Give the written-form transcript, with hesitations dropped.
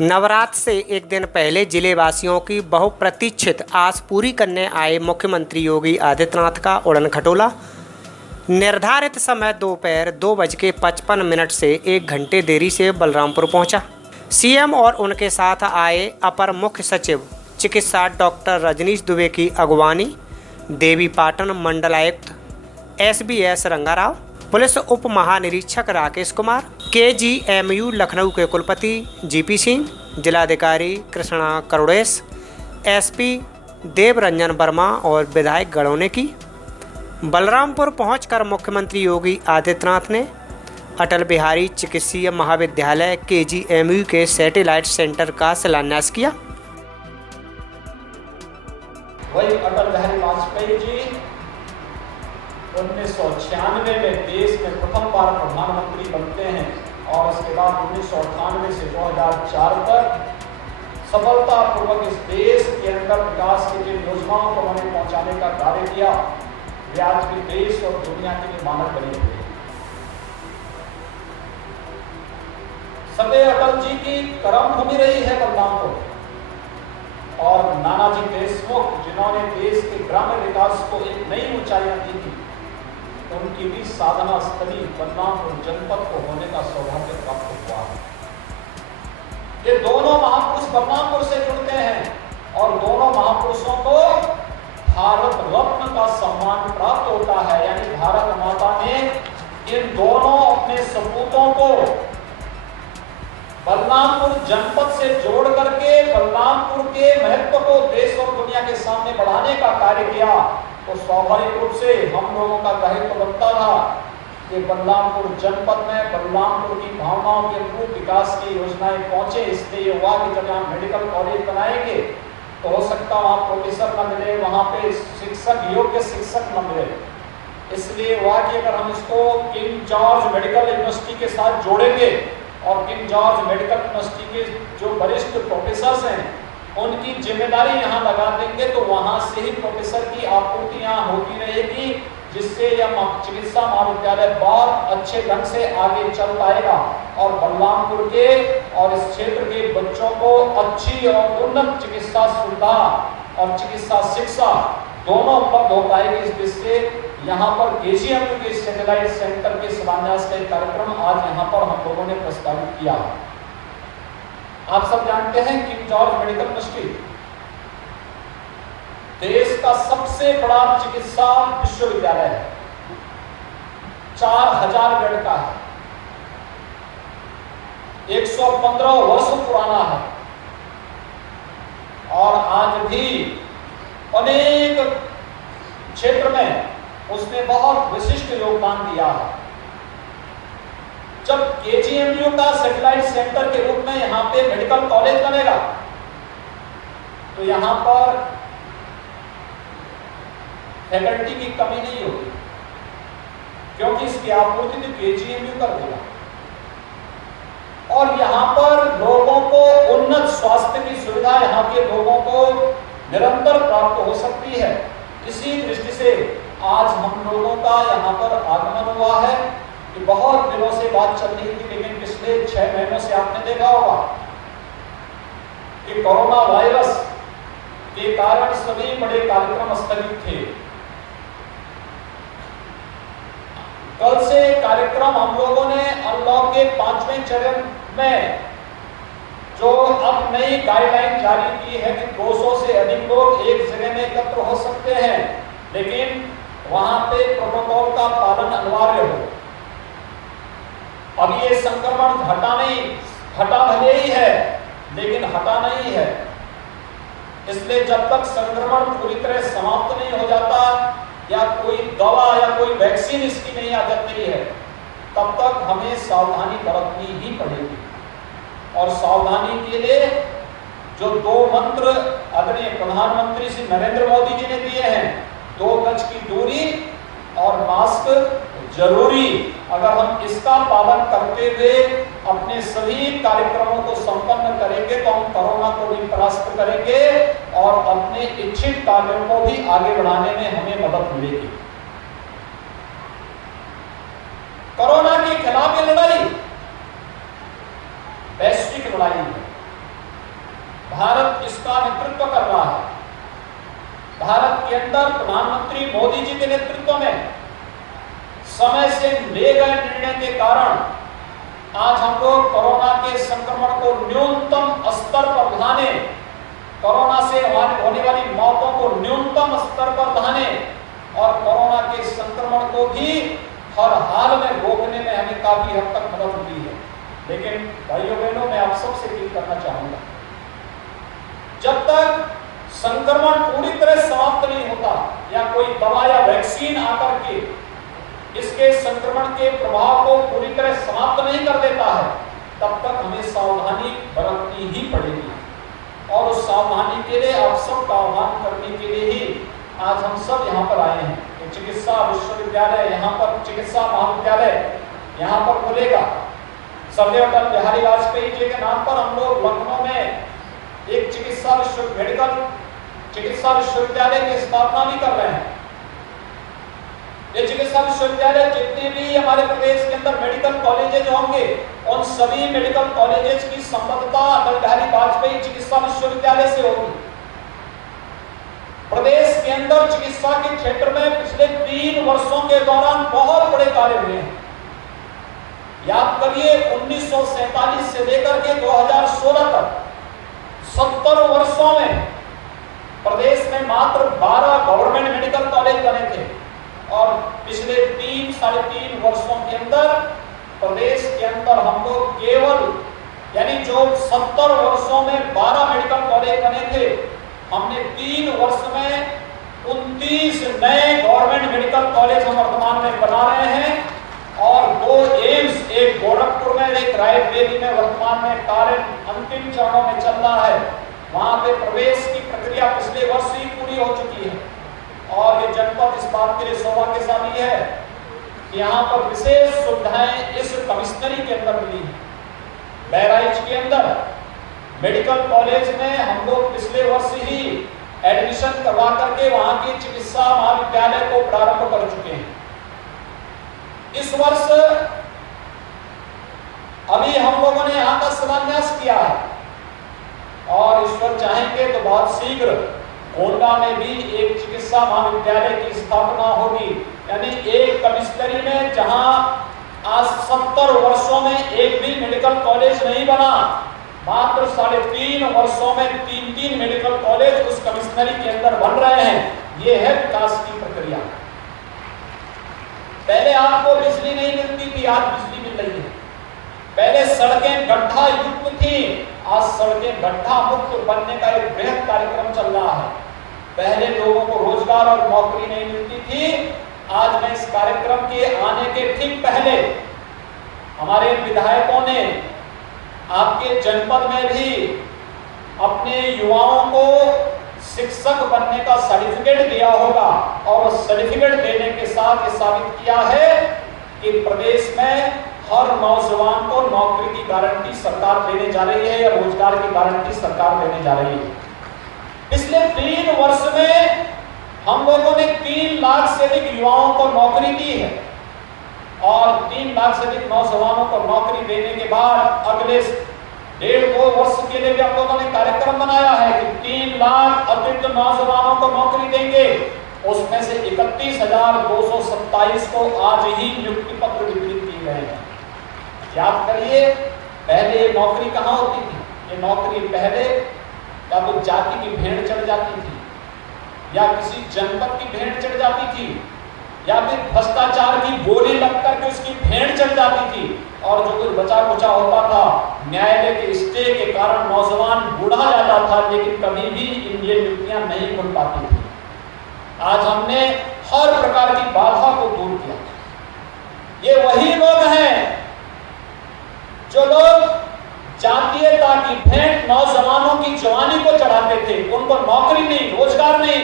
नवरात्र से एक दिन पहले जिले वासियों की बहुप्रतीक्षित आस पूरी करने आए मुख्यमंत्री योगी आदित्यनाथ का उड़न खटोला निर्धारित समय दोपहर 2:55 से 1 घंटे देरी से बलरामपुर पहुंचा। सीएम और उनके साथ आए अपर मुख्य सचिव चिकित्सा डॉक्टर रजनीश दुबे की अगवानी, देवीपाटन मंडलायुक्त SBS रंगाराव, पुलिस उप महानिरीक्षक राकेश कुमार, KGMU लखनऊ के कुलपति GP सिंह, जिलाधिकारी कृष्णा करुड़ेश, SP देवरंजन वर्मा और विधायक गणों ने की। बलरामपुर पहुंचकर मुख्यमंत्री योगी आदित्यनाथ ने अटल बिहारी चिकित्सीय महाविद्यालय KGMU के सैटेलाइट सेंटर का शिलान्यास किया। वही अटल बिहारी वाजपेयी जी 1996 में देश में प्रथम बार प्रधानमंत्री बनते हैं और इसके बाद 1998 से 2004 तक सफलतापूर्वक इस देश के अंदर विकास की जिन योजनाओं को उन्होंने पहुंचाने का कार्य किया, वे आज भी देश और दुनिया के लिए मानक बने हुए हैं। सदैव अटल जी की कर्मभूमि रही है बलरामपुर, और नानाजी देशमुख जिन्होंने देश के ग्रामीण विकास को एक नई ऊंचाइयां दी थी, उनकी भी साधना स्थली बलरामपुर जनपद को होने का सौभाग्य प्राप्त हुआ है। ये दोनों महापुरुष बलरामपुर से जुड़ते हैं और दोनों महापुरुषों को भारत रत्न का सम्मान प्राप्त होता है, यानी भारत माता ने इन दोनों अपने सपूतों को बलरामपुर जनपद से जोड़ करके बलरामपुर के महत्व को देश और दुनिया के सामने बढ़ाने का कार्य किया। तो स्वाभाविक रूप से हम लोगों का दायित्व बनता था कि बलरामपुर जनपद में बलरामपुर की भावनाओं के अनुरूप विकास की योजनाएं पहुंचे। इसलिए ये हुआ कि जब यहाँ मेडिकल कॉलेज बनाएंगे तो हो सकता वहाँ प्रोफेसर न मिले, वहाँ पे शिक्षक योग्य शिक्षक न मिले। इसलिए हुआ कि अगर हम इसको किंग जॉर्ज मेडिकल यूनिवर्सिटी के साथ जोड़ेंगे और किंग जॉर्ज मेडिकल यूनिवर्सिटी के जो वरिष्ठ प्रोफेसर हैं उनकी जिम्मेदारी यहाँ लगा देंगे, तो वहाँ से ही प्रोफेसर की आपूर्ति यहाँ होती रहेगी, जिससे यह चिकित्सा महाविद्यालय बहुत अच्छे ढंग से आगे चल पाएगा और बलरामपुर के और इस क्षेत्र के बच्चों को अच्छी और उन्नत चिकित्सा सुविधा और चिकित्सा शिक्षा दोनों उपलब्ध हो पाएगी। इस दृष्टि से यहाँ पर KGMU के सैटेलाइट सेंटर के शिलान्यास का कार्यक्रम आज यहाँ पर हम लोगों ने प्रस्तावित किया। आप सब जानते हैं किंग जॉर्ज मेडिकल यूनिवर्सिटी देश का सबसे बड़ा चिकित्सा विश्वविद्यालय है, 4000 बेड का है, 115 वर्ष पुराना है और आज भी अनेक क्षेत्र में उसने बहुत विशिष्ट योगदान दिया है। जब KGMU का सैटेलाइट सेंटर के रूप में यहाँ पे मेडिकल कॉलेज बनेगा तो यहाँ पर फैकल्टी की कमी नहीं होगी, क्योंकि इसकी आपूर्ति तो KGMU कर देगा और यहाँ पर लोगों को उन्नत स्वास्थ्य की सुविधा यहाँ के लोगों को निरंतर प्राप्त हो सकती है। इसी दृष्टि से आज हम लोगों का यहाँ पर आगमन हुआ है कि बहुत दिनों से बात चल रही थी, लेकिन पिछले 6 महीनों से आपने देखा होगा कि कोरोना वायरस के कारण सभी बड़े कार्यक्रम स्थगित थे। कल से कार्यक्रम हम लोगों ने अनलॉक के 5वें चरण में जो अब नई गाइडलाइन जारी की है कि 200 से अधिक लोग एक जगह में एकत्र हो सकते हैं, लेकिन वहां पे प्रोटोकॉल का पालन अनिवार्य हो। अब ये संक्रमण हटा भले ही है लेकिन हटा नहीं है, इसलिए जब तक संक्रमण पूरी तरह समाप्त नहीं हो जाता या कोई दवा या कोई वैक्सीन इसकी नहीं आ जाती है, तब तक हमें सावधानी बरतनी ही पड़ेगी। और सावधानी के लिए जो 2 मंत्र आदरणीय प्रधानमंत्री श्री नरेंद्र मोदी जी ने दिए हैं, 2 गज की दूरी और मास्क जरूरी, अगर हम इसका पालन करते हुए अपने सभी कार्यक्रमों को संपन्न करेंगे तो हम कोरोना को भी परास्त करेंगे और अपने इच्छित कार्यों को भी आगे बढ़ाने में हमें मदद मिलेगी। कोरोना के खिलाफ ये लड़ाई वैश्विक लड़ाई है। भारत इसका नेतृत्व कर रहा है। भारत के अंदर प्रधानमंत्री मोदी जी के नेतृत्व में समय से ले गए निर्णय के कारण आज हम लोग कोरोना के संक्रमण को न्यूनतम स्तर पर लाने, कोरोना से होने वाली मौतों को न्यूनतम स्तर पर लाने और कोरोना के संक्रमण को भी हर हाल में रोकने में हमें काफी हद तक मदद मिली है। लेकिन भाइयों बहनों, मैं आप सबसे अपील करना चाहूंगा, जब तक संक्रमण पूरी तरह समाप्त नहीं होता या कोई दवा या वैक्सीन आकर के इसके संक्रमण के प्रभाव को पूरी तरह समाप्त नहीं कर देता है, तब तक हमें सावधानी बरतनी ही पड़ेगी। और उस सावधानी के लिए आप सब का आह्वान करने के लिए ही आज हम सब यहाँ पर आए हैं। तो चिकित्सा विश्वविद्यालय यहाँ पर, चिकित्सा महाविद्यालय यहाँ पर खुलेगा। सरदार अटल बिहारी वाजपेयी जी के नाम पर हम लोग लखनऊ में एक मेडिकल चिकित्सा विश्वविद्यालय की स्थापना भी कर रहे हैं। ये चिकित्सा विश्वविद्यालय जितने भी हमारे प्रदेश के अंदर मेडिकल कॉलेजेज होंगे, उन सभी मेडिकल कॉलेजेज की संबद्धता अटल बिहारी वाजपेयी चिकित्सा विश्वविद्यालय से होगी। प्रदेश के अंदर चिकित्सा के क्षेत्र में पिछले 3 वर्षों के दौरान बहुत बड़े कार्य हुए हैं। याद करिए, 1947 से लेकर के 2016 तक 70 वर्षों में प्रदेश में मात्र 12 गवर्नमेंट मेडिकल कॉलेज बने थे और पिछले 3-3.5 वर्षों के अंदर प्रदेश के अंदर हम लोग केवल, यानी जो 70 वर्षों में 12 मेडिकल कॉलेज बने थे, हमने 3 वर्ष में 29 नए गवर्नमेंट मेडिकल कॉलेज हम वर्तमान में बना रहे हैं और 2 एम्स, एक गोरखपुर में, एक रायबरेली में वर्तमान में कार्य अंतिम चरणों में चल रहा है। वहां पे प्रवेश की प्रक्रिया पिछले वर्ष ही पूरी हो चुकी है और ये जनपद इस बात के लिए सौभाग्यशाली है कि यहाँ पर विशेष सुविधाएं इस कमिश्नरी के अंदर मिली है। बहराइच के अंदर मेडिकल कॉलेज में हम लोग पिछले वर्ष ही एडमिशन करवा करके वहां की चिकित्सा महाविद्यालय को प्रारंभ कर चुके हैं। इस वर्ष अभी हम लोगों ने यहाँ का शिलान्यास किया है और ईश्वर चाहेंगे तो बहुत शीघ्र गोंडा में भी एक चिकित्सा महाविद्यालय की स्थापना होगी। यानी एक कमिश्नरी में जहां आज 70 वर्षों में एक भी मेडिकल कॉलेज नहीं बना, मात्र 3.5 वर्षों में 3 मेडिकल कॉलेज उस कमिश्नरी के अंदर बन रहे हैं। ये है विकास की प्रक्रिया। पहले आपको बिजली नहीं मिलती थी, आज बिजली मिल रही है। पहले सड़कें गड्ढा युक्त थी, आज सड़कें गड्ढा मुक्त बनने का एक बृहद कार्यक्रम चल रहा है। पहले लोगों को रोजगार और नौकरी नहीं मिलती थी, आज मैं इस कार्यक्रम के आने के ठीक पहले हमारे विधायकों ने आपके जनपद में भी अपने युवाओं को शिक्षक बनने का सर्टिफिकेट दिया होगा और सर्टिफिकेट देने के साथ ये साबित किया है कि प्रदेश में हर नौजवान को नौकरी की गारंटी सरकार देने जा रही है या रोजगार की गारंटी सरकार देने जा रही है। पिछले 3 वर्ष में हम लोगों ने 3 लाख से अधिक युवाओं को नौकरी दी है और 3 लाख से अधिक नौजवानों को नौकरी देने के बाद अगले 1.5-2 वर्ष के लिए भी हम लोगों ने कार्यक्रम बनाया है कि 3 लाख अतिरिक्त नौजवानों को नौकरी देंगे। उसमें से 31,227 को आज ही नियुक्ति पत्र वितरित किए गए हैं। याद करिए, पहले ये नौकरी कहाँ होती थी? ये नौकरी पहले या तो जाति की भेड़ चढ़ जाती थी या किसी जनपद की भेड़ चढ़ जाती थी या फिर भ्रष्टाचार की गोली लगकर के उसकी भेड़ चढ़ जाती थी और जो कुछ बचा कुचा होता था न्यायालय के स्टे के कारण नौजवान बूढ़ा जाता था, लेकिन कभी भी ये नियुक्तियां नहीं बन पाती थी। आज हमने हर प्रकार की बाधा को दूर किया। ये वही लोग हैं जो लोग जातीयता की भेंट नौजवानों की जवानी को चढ़ाते थे, उनको नौकरी नहीं, रोजगार नहीं।